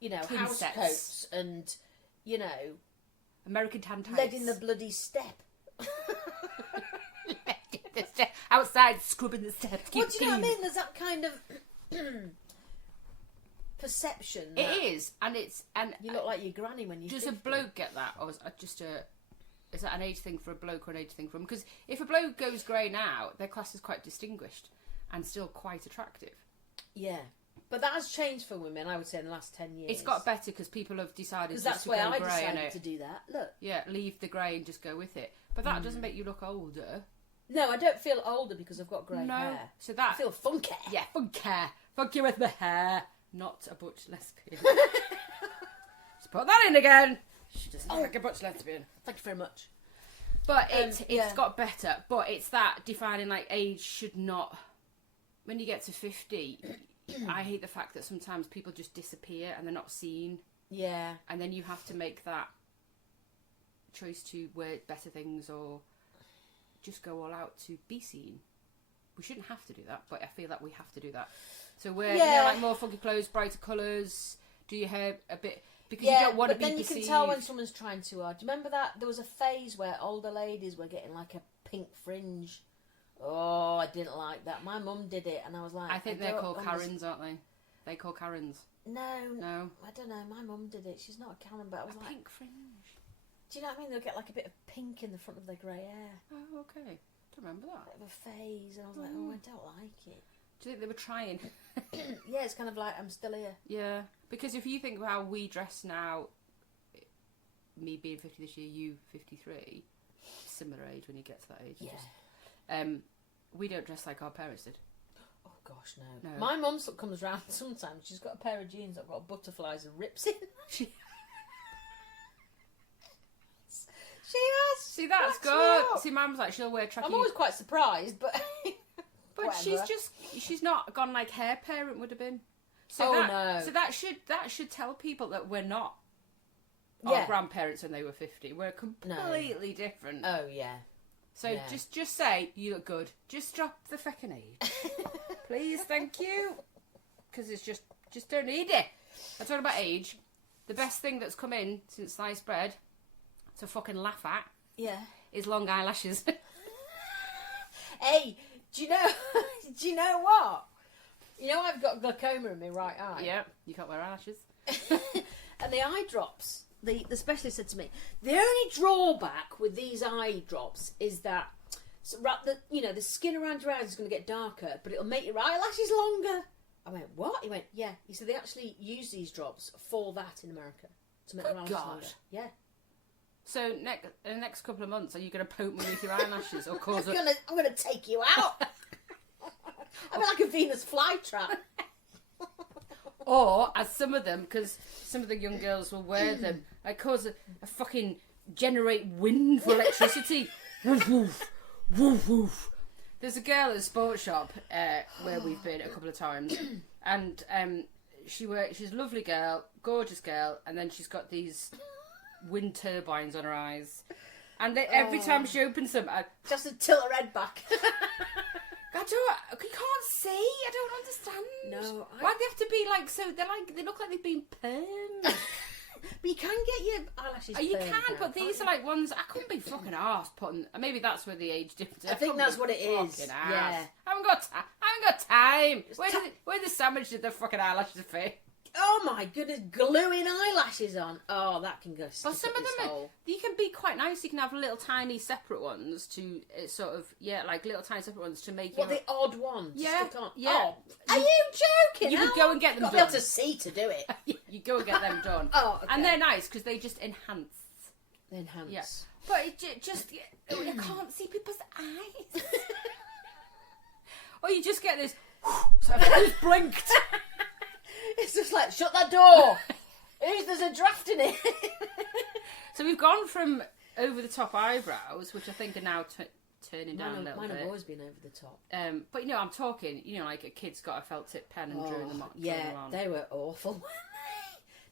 you know, Twin house sets. coats and, you know, American tan tights. legging the bloody step. Outside scrubbing the steps. Well, do you know what I mean? There's that kind of perception. It is, and you look like your granny when you're Does 50. a bloke get that, or is that an age thing for a bloke or an age thing for him? Because if a bloke goes grey now, their class is quite distinguished and still quite attractive. Yeah. But that has changed for women, I would say, in the last 10 years. It's got better because people have decided because just that's to why go I grey, decided to do that. Look. Yeah, leave the grey and just go with it. But that doesn't make you look older. No, I don't feel older because I've got grey hair. So that... I feel funky. Yeah, funky. Funky with the hair. Not a butch lesbian. Just put that in again. She doesn't look like a butch lesbian. Thank you very much. But it's got better. But it's that defining, like, age should not... When you get to 50, I hate the fact that sometimes people just disappear and they're not seen. Yeah. And then you have to make that choice to wear better things or just go all out to be seen. We shouldn't have to do that, but I feel like we have to do that. So wear, you know, like more funky clothes, brighter colours, do your hair a bit... Because you don't want to be perceived. But then you can tell when someone's trying too hard. Do you remember that? There was a phase where older ladies were getting like a pink fringe. Oh, I didn't like that. My mum did it, and I was like... I think they're called Karens, aren't they? They call Karens. No. I don't know. My mum did it. She's not a Karen, but I was like... pink fringe. Do you know what I mean? They'll get like a bit of pink in the front of their grey hair. Oh, okay. Don't remember that. Bit of a phase, and I was like, oh, I don't like it. Do you think they were trying? Yeah, it's kind of like, I'm still here. Yeah, because if you think of how we dress now, me being 50 this year, you 53, similar age when you get to that age. Yeah. We don't dress like our parents did. Oh gosh, no. My mum comes round sometimes. She's got a pair of jeans that got butterflies and rips in. She has. See, that's good. See, Mum's like, she'll wear tracky. I'm always quite surprised, but... But she's not gone like her parent would have been. So that should tell people that we're not our grandparents when they were 50. We're completely different. Oh yeah. So just say you look good. Just drop the fucking age, please. Thank you. Because it's just don't need it. I'm talking about age. The best thing that's come in since sliced bread to fucking laugh at. Yeah. Is long eyelashes. Hey, do you know? Do you know what? You know I've got glaucoma in my right eye. Yeah, you can't wear eyelashes. And the eye drops. The specialist said to me, the only drawback with these eye drops is that the skin around your eyes is going to get darker, but it'll make your eyelashes longer. I went, what? He went, yeah. He said they actually use these drops for that in America to make their eyelashes longer. Yeah. So in the next couple of months, are you going to poke me with your eyelashes or cause? I'm gonna take you out. I'm like a Venus flytrap. Or as some of them, because some of the young girls will wear them, I cause a fucking generate wind for electricity. Woof woof, woof woof. There's a girl at a sports shop where we've been a couple of times, and she's a lovely girl, gorgeous girl, and then she's got these wind turbines on her eyes, and every time she opens them, just to tilt her head back. I can't see. I don't understand. No, why do they have to be like so? They look like they've been permed. But you can get your eyelashes. You permed can, now, but these are like ones I couldn't be fucking arsed putting. Maybe that's where the age difference. I think that's what it is. Yeah, I haven't got time. Where the sandwich did the fucking eyelashes fit? Oh my goodness, gluing eyelashes on. Oh, that can go. But some of them, you can be quite nice. You can have little tiny separate ones to like little tiny separate ones to make. What, the odd ones? Yeah, yeah. Oh, are you joking? You could go and get them done. You'll be able to see to do it. You go and get them done. Oh, okay. And they're nice because they just enhance. They enhance. Yeah. But it just you can't see people's eyes. Or you just get this. So who's blinked? It's just like, shut that door. There's a draft in it. So we've gone from over the top eyebrows, which I think are now turning down a little bit. Mine have always been over the top. But I'm talking, like a kid's got a felt tip pen and drew them on. Yeah, they were awful.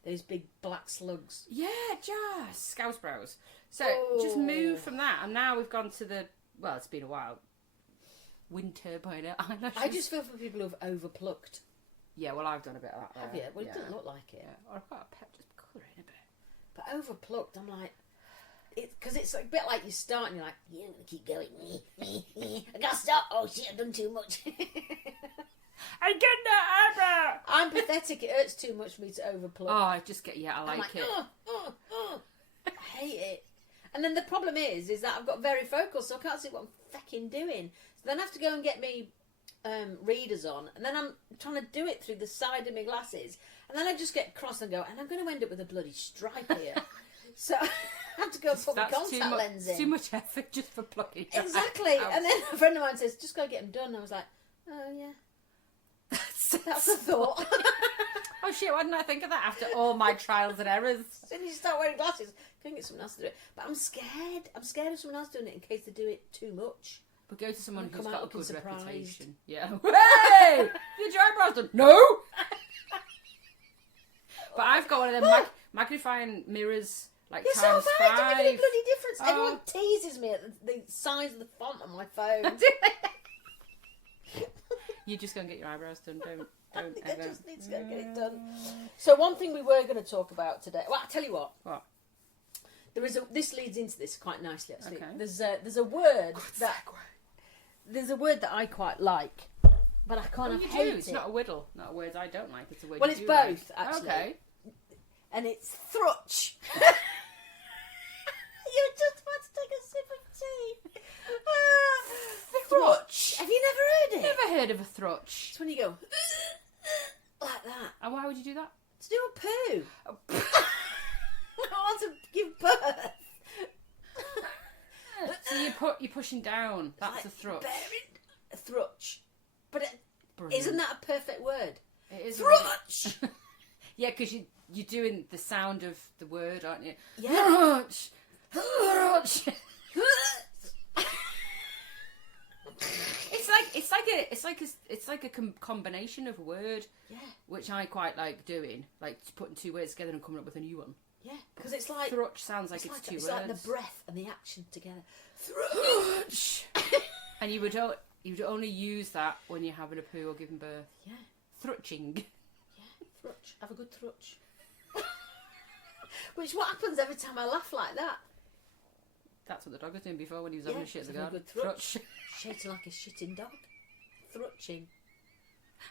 Those big black slugs. Yeah, just scouse brows. So just move from that, and now we've gone to it's been a while. Wind turbine eyelashes. I just feel for people who've overplucked. Yeah, well, I've done a bit of that. Have you? Well, it doesn't look like it. Yeah. Or I've got a pet just colouring a bit. But overplucked, I'm like, because it's a bit like you start and you're like, yeah, I'm gonna keep going. I gotta stop. Oh shit, I've done too much. I get that eyebrow. I'm pathetic. It hurts too much for me to overpluck. Oh, I just get I like it. I hate it. And then the problem is that I've got varifocal, so I can't see what I'm fucking doing. So then I have to go and get me readers on, and then I'm trying to do it through the side of my glasses, and then I just get cross and go, and I'm going to end up with a bloody stripe here. So I have to go and put my contact lens in. Too much effort just for plucking. Exactly. And then a friend of mine says, just go get them done. And I was like, oh yeah. That's a thought. Oh shit, why didn't I think of that after all my trials and errors? As soon as you start wearing glasses, I can get someone else to do it. But I'm scared. I'm scared of someone else doing it in case they do it too much. But go to someone who's got a good reputation. Yeah. Hey! Did your eyebrows done? No! But I've got one of them magnifying mirrors, like times 5. It doesn't make any bloody difference. Everyone teases me at the size of the font on my phone. You just go and get your eyebrows done, don't I just need to go and get it done. So one thing we were going to talk about today. Well, I'll tell you what. What? This leads into this quite nicely, actually. Okay. There's a word there's a word that I quite like, but I kind of hate it. It's not a whittle, not a word I don't like. It's a word. Well, you it's do both, like. actually. Okay. And it's thrutch. You just want to take a sip of tea. Thrutch. Have you never heard it? Never heard of a thrutch. It's when you go like that. And why would you do that? To do a poo. I want to give birth. So you're pushing down. That's a thrutch. A thrutch. But isn't that a perfect word? It is. Thrutch. Yeah, because you're doing the sound of the word, aren't you? Yeah. Thrutch. Thrutch. It's like a combination of a word. Yeah. Which I quite like doing, like putting two words together and coming up with a new one. Yeah, because it's like thrutch sounds like it's two words. It's like the breath and the action together. Thrutch. And you would only use that when you're having a poo or giving birth. Yeah. Thrutching. Yeah, thrutch. Have a good thrutch. Which what happens every time I laugh like that? That's what the dog was doing before when he was Yeah, having a shit in the he's having a garden. good thrush. Thrush. Shaking like a shitting dog. Thrutching.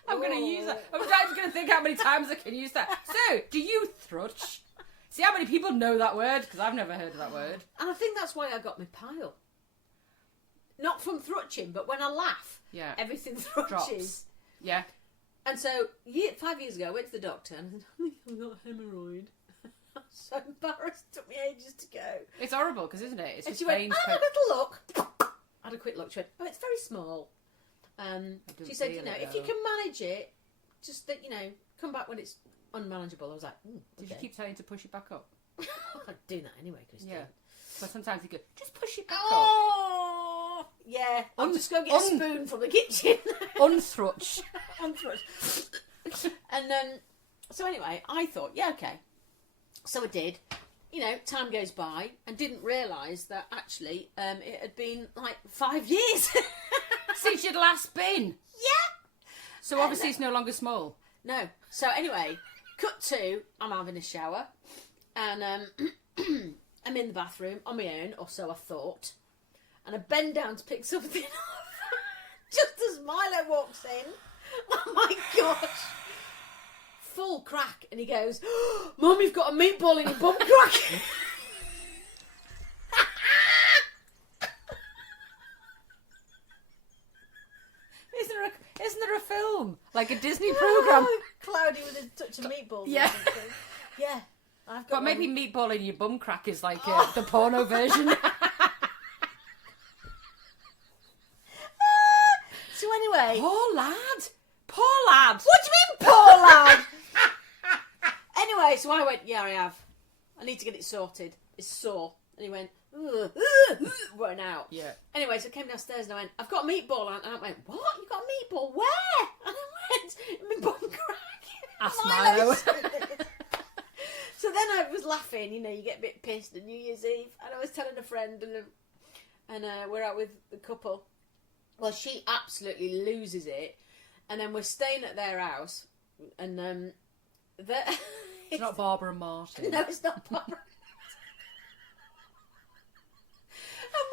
I'm going to use that. I'm trying to think how many times I can use that. So, do you thrutch? See how many people know that word? Because I've never heard of that word. And I think that's why I got my pile. Not from thrutching, but when I laugh, Yeah. everything thrutches. Drops. Yeah. And so, 5 years ago, I went to the doctor and I said, I think I've got a hemorrhoid. I was so embarrassed. It took me ages to go. It's horrible, because isn't it? It's And just she went, veins have a little look. I had a quick look. She went, oh, it's very small. She said, feel it, if you can manage it, just that, come back when it's unmanageable. I was like, Did you keep telling to push it back up? I'm doing that anyway, Christine. Yeah. But sometimes you go, just push it back Oh, yeah. I'll just go get a spoon from the kitchen. up. Unthrutch. Unthrust. And so anyway, I thought, yeah, okay. So I did. Time goes by and didn't realise that actually it had been like 5 years. Since you'd last been. Yeah. So obviously it's no longer small. No. So anyway, cut to, I'm having a shower and I'm in the bathroom on my own, or so I thought. And I bend down to pick something up. Just as Milo walks in. Oh my gosh. Full crack. And he goes, oh, Mum, you've got a meatball in your bum crack. Isn't there a film? Like a Disney programme? Cloudy with a touch of meatball. Yeah. Yeah. I've got But maybe meatball in your bum crack is like the porno version. So anyway. Poor lad. Poor lad. What do you mean, poor lad? Anyway, so I went, yeah, I have. I need to get it sorted. It's sore. And he went, went out. Yeah. Anyway, so I came downstairs and I went, I've got a meatball. And I went, what? You got a meatball? Where? And I went, in my bum crack. Ask Milo. So then I was laughing, you get a bit pissed on New Year's Eve. And I was telling a friend, and we're out with the couple. Well, she absolutely loses it. And then we're staying at their house. And it's not Barbara and Martin. No, it's not Barbara. And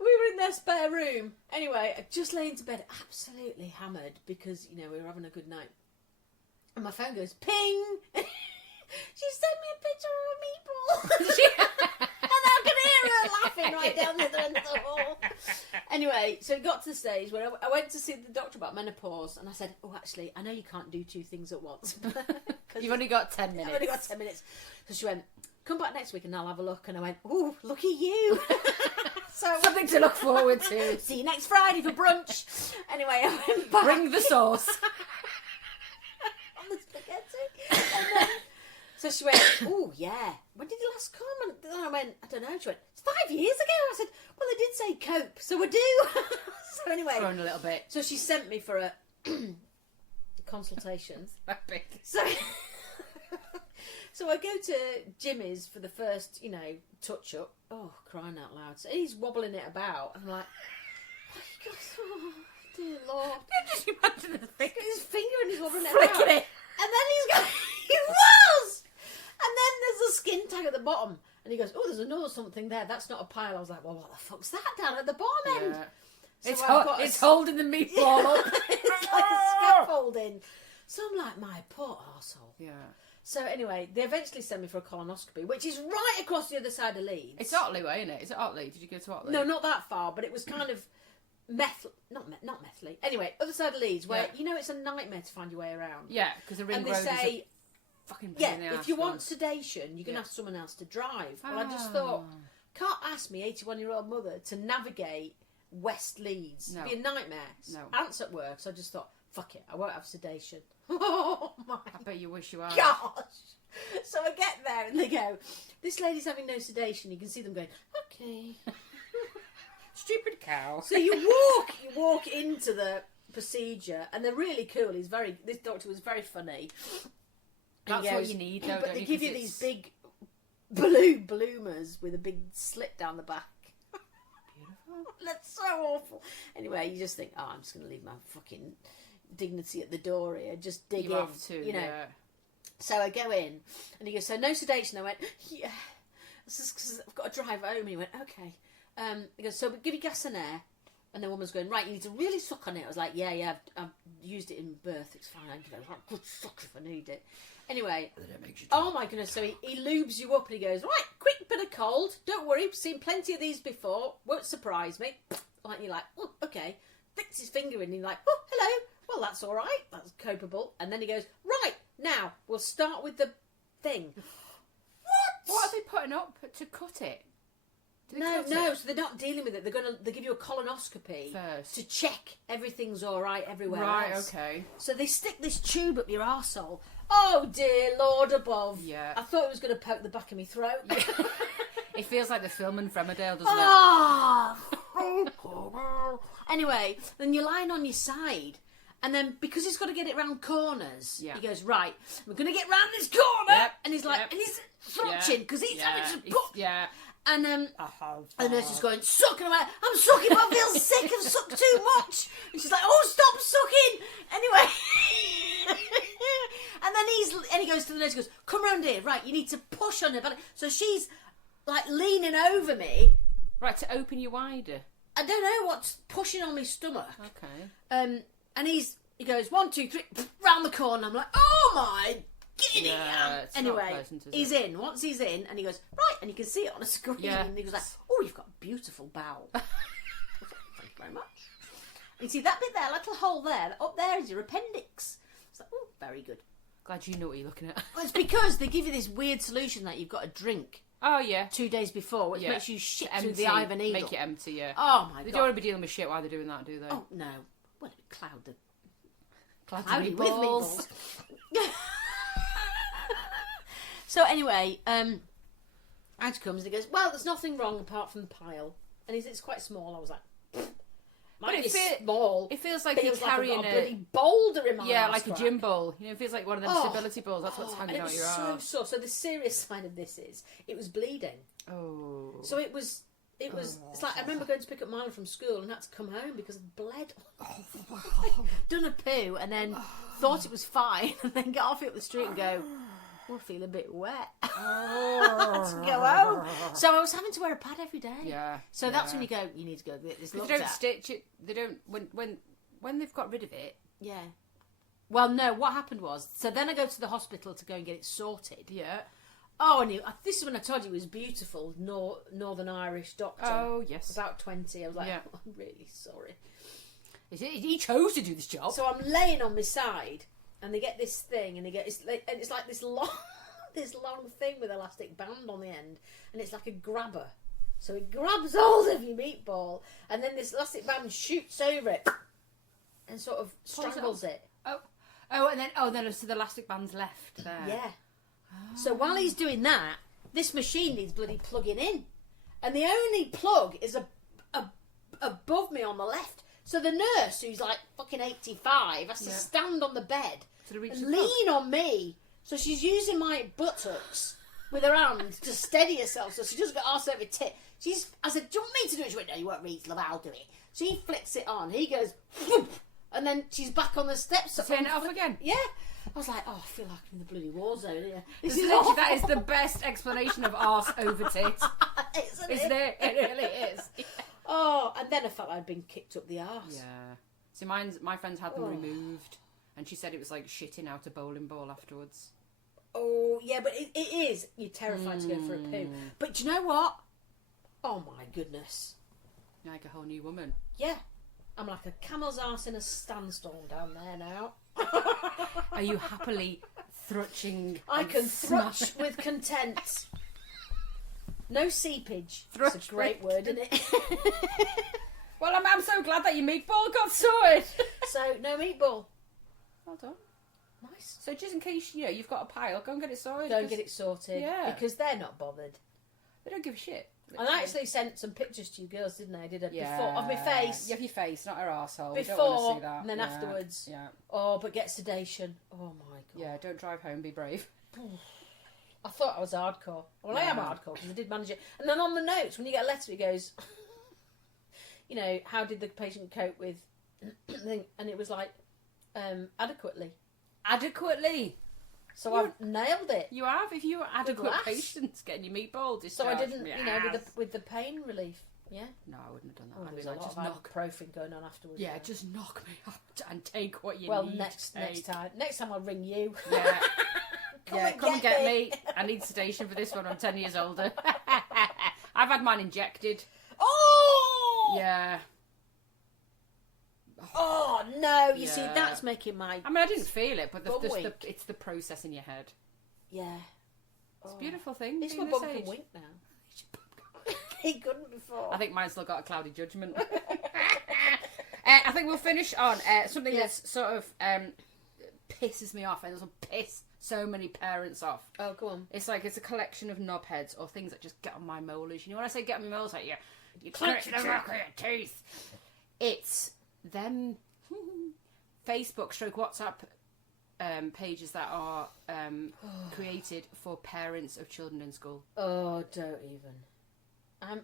we were in their spare room. Anyway, I just lay into bed, absolutely hammered because we were having a good night. And my phone goes ping. She sent me a picture of a meatball. And I could hear her laughing right down the other end of the hall. Anyway, so it got to the stage where I went to see the doctor about menopause, and I said, oh, actually, I know you can't do two things at once. You've only got 10 minutes. I've only got 10 minutes. So she went, come back next week and I'll have a look. And I went, oh, lucky you. So something to look forward to. See you next Friday for brunch. Anyway, I went back. Bring the sauce. On the spaghetti. And then, so she went, oh, yeah. When did you last come? And then I went, I don't know. She went, it's 5 years ago. I said, well, I did say cope, so I do. So anyway. Thrown a little bit. So she sent me for a consultation. So I go to Jimmy's for the first, touch up. Oh, crying out loud. So he's wobbling it about. I'm like, oh, dear Lord. Just imagine the thing. His finger and he's wobbling it Flicking about. it. And then he's going, he was! And then there's a skin tag at the bottom. And he goes, oh, there's another something there. That's not a pile. I was like, well, what the fuck's that down at the bottom end? Yeah. So It's holding the meatball up. It's like a scaffolding. So I'm like, my poor arsehole. Yeah. So anyway, they eventually sent me for a colonoscopy, which is right across the other side of Leeds. It's Otley way, isn't it? Is it Otley? Did you go to Otley? No, not that far, but it was kind of not Methley. Anyway, other side of Leeds, where it's a nightmare to find your way around. Yeah, because the ring and they road is say, fucking pain in the if arse you one. want sedation, you can ask someone else to drive. Well, I just thought, can't ask me 81-year-old mother to navigate West Leeds. No. It'd be a nightmare. No. Aunt's at work, so I just thought, fuck it, I won't have sedation. Oh my I bet you wish you had. gosh. So I get there and they go, this lady's having no sedation. You can see them going, okay. Stupid cow. So you walk into the procedure and they're really cool. This doctor was very funny. That's what you need, though, but don't they you? give you 'Cause these big bloomers with a big slit down the back. Beautiful. That's so awful. Anyway, you just think, oh, I'm just going to leave my fucking dignity at the door here. Just dig You in. have to, you know. yeah. So I go in and he goes, so no sedation. I went, yeah. because I've got to drive home. And he went, okay. He goes, so we'll give you gas and air. And the woman's going, right, you need to really suck on it. I was like, yeah, I've used it in birth. It's fine. I can give it a good suck if I need it. Anyway, oh my goodness. So he lubes you up and he goes, right, quick bit of cold. Don't worry, I've seen plenty of these before. Won't surprise me. Like, you're like, oh, okay. Sticks his finger in and you're like, oh, hello. Well, that's all right. That's copable. And then he goes, right, now we'll start with the thing. What are they putting up to cut it? No, so they're not dealing with it. They give you a colonoscopy first to check everything's all right everywhere right, else. okay. So they stick this tube up your arsehole. Oh dear Lord above. Yeah. I thought it was going to poke the back of my throat. Yeah. It feels like the film in Emmerdale, doesn't it? Anyway, then you're lying on your side. And then, because he's got to get it round corners, he goes, right, we're going to get round this corner. Yep. And he's like, and he's throtching, because he's having to put... Yeah. And the nurse is going, suck, and I'm like, I'm sucking, but I feel sick, I've sucked too much. And she's like, oh, stop sucking. Anyway. And then he goes to the nurse, he goes, come round here, right, you need to push on her belly. So she's, like, leaning over me. Right, to open you wider. I don't know what's pushing on my stomach. Okay. And he goes, 1, 2, 3, round the corner. I'm like, oh my giddy. It's anyway, not pleasant, is he's it? in. Once he's in, and he goes, right, and you can see it on a screen. Yeah. And he goes like, oh, you've got a beautiful bowel. Thank you very much. And you see that bit there, little hole there, up there is your appendix. It's like, oh, very good. Glad you know what you're looking at. Well, it's because they give you this weird solution that you've got to drink. Oh, yeah. 2 days before, which makes you shit empty, through the eye of a needle. Make it empty, yeah. Oh, my God. They don't want to be dealing with shit while they're doing that, do they? Oh, no. Well, it would cloud the... Cloudy with meatballs. So anyway, Ad comes and he goes, well, there's nothing wrong apart from the pile. And it's quite small. I was like, mine is small. It feels like you're carrying a bloody boulder in my yeah, arse like crack. a gym ball. You know, it feels like one of them stability balls. That's what's hanging out your arse. And it was so sore. So the serious side of this is, it was bleeding. Oh. So it was. It's like I remember going to pick up Milo from school and had to come home because of bled. Done a poo and then thought it was fine and then get off it up the street and go, oh, I feel a bit wet. To go home. So I was having to wear a pad every day. Yeah. So that's when you go, you need to go get this looked They don't at. stitch it. They don't when they've got rid of it. Yeah. Well, no. What happened was, so then I go to the hospital to go and get it sorted. Yeah. Oh, and this is when I told you he was beautiful, Northern Irish doctor. Oh, yes. About 20. I was like, oh, I'm really sorry. He chose to do this job. So I'm laying on my side, and they get this thing, and it's like this long, this long thing with elastic band on the end, and it's like a grabber. So it grabs hold of your meatball, and then this elastic band shoots over it, and sort of strangles it. And then so the elastic band's left there. Yeah. So while he's doing that, this machine needs bloody plugging in. And the only plug is above me on the left. So the nurse, who's like fucking 85, has to stand on the bed and lean on me. So she's using my buttocks with her hand to steady herself so she doesn't get arse over tit. I said, do you want me to do it? She went, no, you won't read, love, I'll do it. So he flicks it on. He goes, whoop, and then she's back on the steps. Turn it off again? Yeah. I was like, oh, I feel like I'm in the bloody war zone here. That is the best explanation of arse over tit. Isn't it? It really is. Oh, and then I felt I'd been kicked up the arse. Yeah. So my friends had them removed, and she said it was like shitting out a bowling ball afterwards. Oh, yeah, but it is. You're terrified to go for a poo. But do you know what? Oh, my goodness. You're like a whole new woman. Yeah. I'm like a camel's arse in a sandstorm down there now. Are you happily thrutching? I can thrutch with content. No seepage. Thrush That's a great word, isn't it? Well, I'm so glad that your meatball got sorted. So, no meatball. Well done. Nice. So just in case, you've got a pile, go and get it sorted. Go and get it sorted. Yeah. Because they're not bothered. They don't give a shit. And I actually sent some pictures to you girls, didn't I? I did a before of my face. Yeah, of your face, not her arsehole. Before, don't want to see that. and then afterwards. Yeah. Oh, but get sedation. Oh my God. Yeah, don't drive home, be brave. I thought I was hardcore. Well, I am hardcore because I did manage it. And then on the notes, when you get a letter, it goes, how did the patient cope with, and it was like, adequately. Adequately? So I've nailed it. You have, if you were adequate glass. patience getting your meatball So I discharged. didn't, Yes. with the pain relief. Yeah. No, I wouldn't have done that. Oh, I'd there's be a like, lot just of knock. ibuprofen going on afterwards. Yeah, though. just knock me up and take what you Well, need. next to take. next time I'll ring you. Yeah. Come and get me. me. I need sedation for this one. I'm 10 years older. I've had mine injected. Oh! Yeah. Oh no! You see, Yeah. that's making my. I mean, I didn't feel it, but Bum wink. it's the process in your head. Yeah. It's a beautiful thing. It's being my this bum can age. wink now. He couldn't before. I think mine's still got a cloudy judgment. I think we'll finish on something that's sort of pisses me off, and it'll piss so many parents off. Oh, go on. It's like it's a collection of knobheads or things that just get on my molars. You know when I say get on my molars, like you clench the rock of your teeth. It's them Facebook / WhatsApp pages that are created for parents of children in school. Oh, don't even.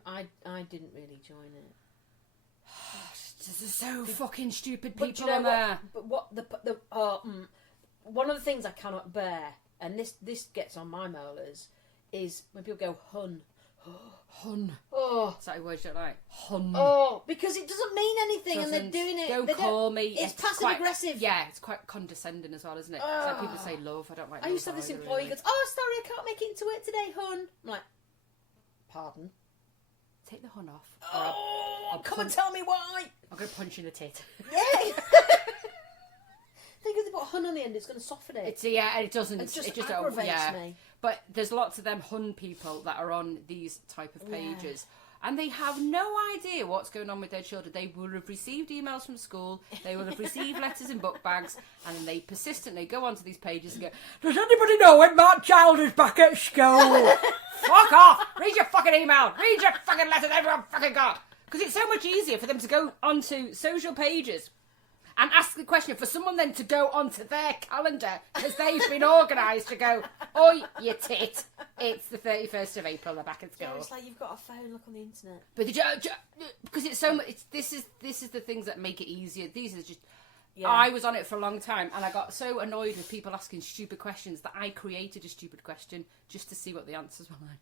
I didn't really join it. There's so fucking stupid But people do you know on there. what one of the things I cannot bear, and this gets on my molars, is when people go hun. Hun. Oh. Is that a word you don't like? Hun. Oh, because it doesn't mean anything, and Doesn't. they're doing it. Don't call me. It's passive quite, aggressive. Yeah, it's quite condescending as well, isn't it? It's like people say love. I don't like. I used to have love this either, employee really. who goes, "Oh, sorry, I can't make it into work today, hun." I'm like, "Pardon." Take the hun off. Oh, come and punch- tell me why. I'm going to punch you in the tit. Yeah. Think if they put hun on the end, it's going to soften it. It's it doesn't. It just just aggravates me. But there's lots of them hun people that are on these type of pages. And they have no idea what's going on with their children. They will have received emails from school. They will have received letters in book bags. And then they persistently go onto these pages and go, does anybody know when my child is back at school? Fuck off. Read your fucking email. Read your fucking letters everyone fucking got. Because it's so much easier for them to go onto social pages and ask the question for someone then to go onto their calendar because they've been organised to go, oi, you tit, it's the 31st of April, they're back at school. Yeah, it's like you've got a phone, look on the internet. But because it's so much, this is the things that make it easier. These are just, I was on it for a long time and I got so annoyed with people asking stupid questions that I created a stupid question just to see what the answers were like.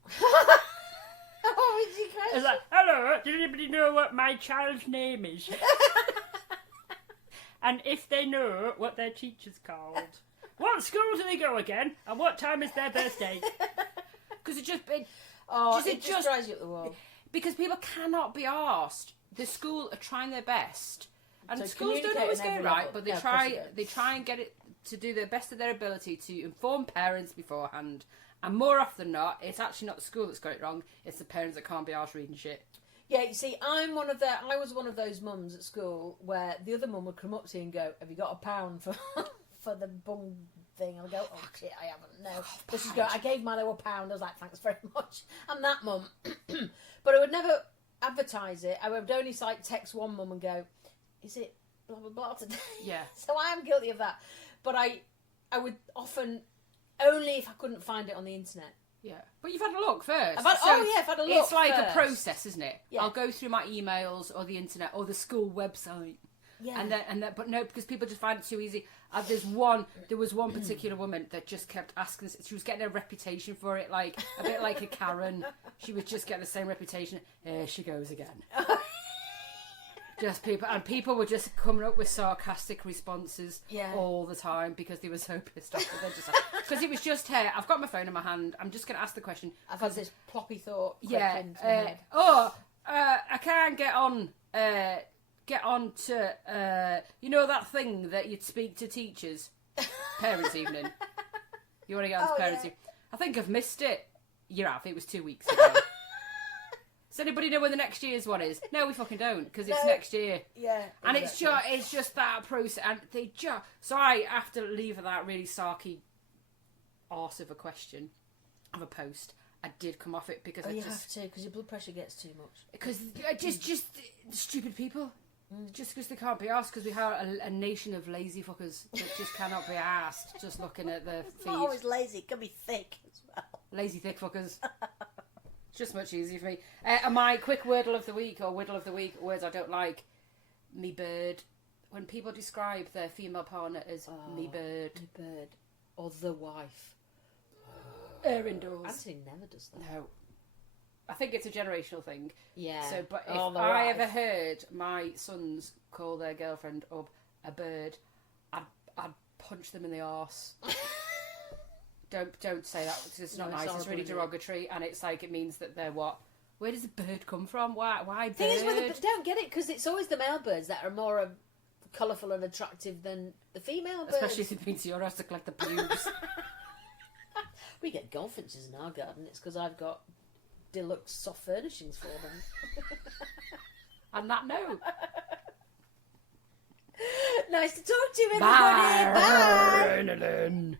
Oh, it's your question. It's like, hello, does anybody know what my child's name is? And if they know what their teacher's called. What school do they go again? And what time is their birthday? Because it just drives you up the wall. because people cannot be asked. The school are trying their best, and So schools don't communicate always on get it every right, level. but they Yeah, of course try. they don't. They try and get it to do the best of their ability to inform parents beforehand. And more often than not, it's actually not the school that's got it wrong. It's the parents that can't be arsed reading shit. Yeah, you see, I was one of those mums at school where the other mum would come up to you and go, "Have you got £1 for for the bung thing?" I'll go, "Oh shit, I haven't." No, but she'd go, "I gave Milo £1." I was like, "Thanks very much." I'm that mum, but I would never advertise it. I would only like text one mum and go, "Is it blah blah blah today?" Yeah. So I am guilty of that, but I would often only if I couldn't find it on the internet. Yeah, but you've had a look first. I've had a look. It's like first. a process, isn't it? Yeah. I'll go through my emails or the internet or the school website. Yeah. And then, but no, because people just find it too easy. There was one particular woman that just kept asking. She was getting a reputation for it, like a bit like a Karen. She was just getting the same reputation. Here she goes again. Just people were just coming up with sarcastic responses all the time because they were so pissed off. Because it was just her. I've got my phone in my hand. I'm just going to ask the question. I've had this ploppy thought. Yeah. Into my head. I can't get on to you know that thing that you'd speak to teachers, parents' evening. You want to get on to parents' evening? I think I've missed it. You have. It was 2 weeks ago. Does anybody know when the next year's one is? No, we fucking don't, because it's next year. Yeah. And exactly. it's just that process, and they just. So I, after leaving that really sarky arse of a question, of a post, I did come off it because you have to, because your blood pressure gets too much. Because just stupid people. Just because they can't be asked, because we are a nation of lazy fuckers that just cannot be asked. Just looking at the It's feed. not always lazy, it can be thick as well. Lazy thick fuckers. Just much easier for me. And my quick wordle of the week, or whittle of the week, words I don't like. Me bird. When people describe their female partner as me bird. Me bird. or the wife. Air indoors. Anthony never does that. No. I think it's a generational thing. Yeah. So, but if the I wife. ever heard my sons call their girlfriend up a bird, I'd punch them in the arse. Don't say that because it's not nice. It's really derogatory, and it's like it means that they're what? Where does a bird come from? Why bird? Thing is, don't get it because it's always the male birds that are more colourful and attractive than the female birds. Especially if they've been to your house to collect the pubes. We get goldfinches in our garden. It's because I've got deluxe soft furnishings for them. On that note. Nice to talk to you, everybody. Bye. Bye.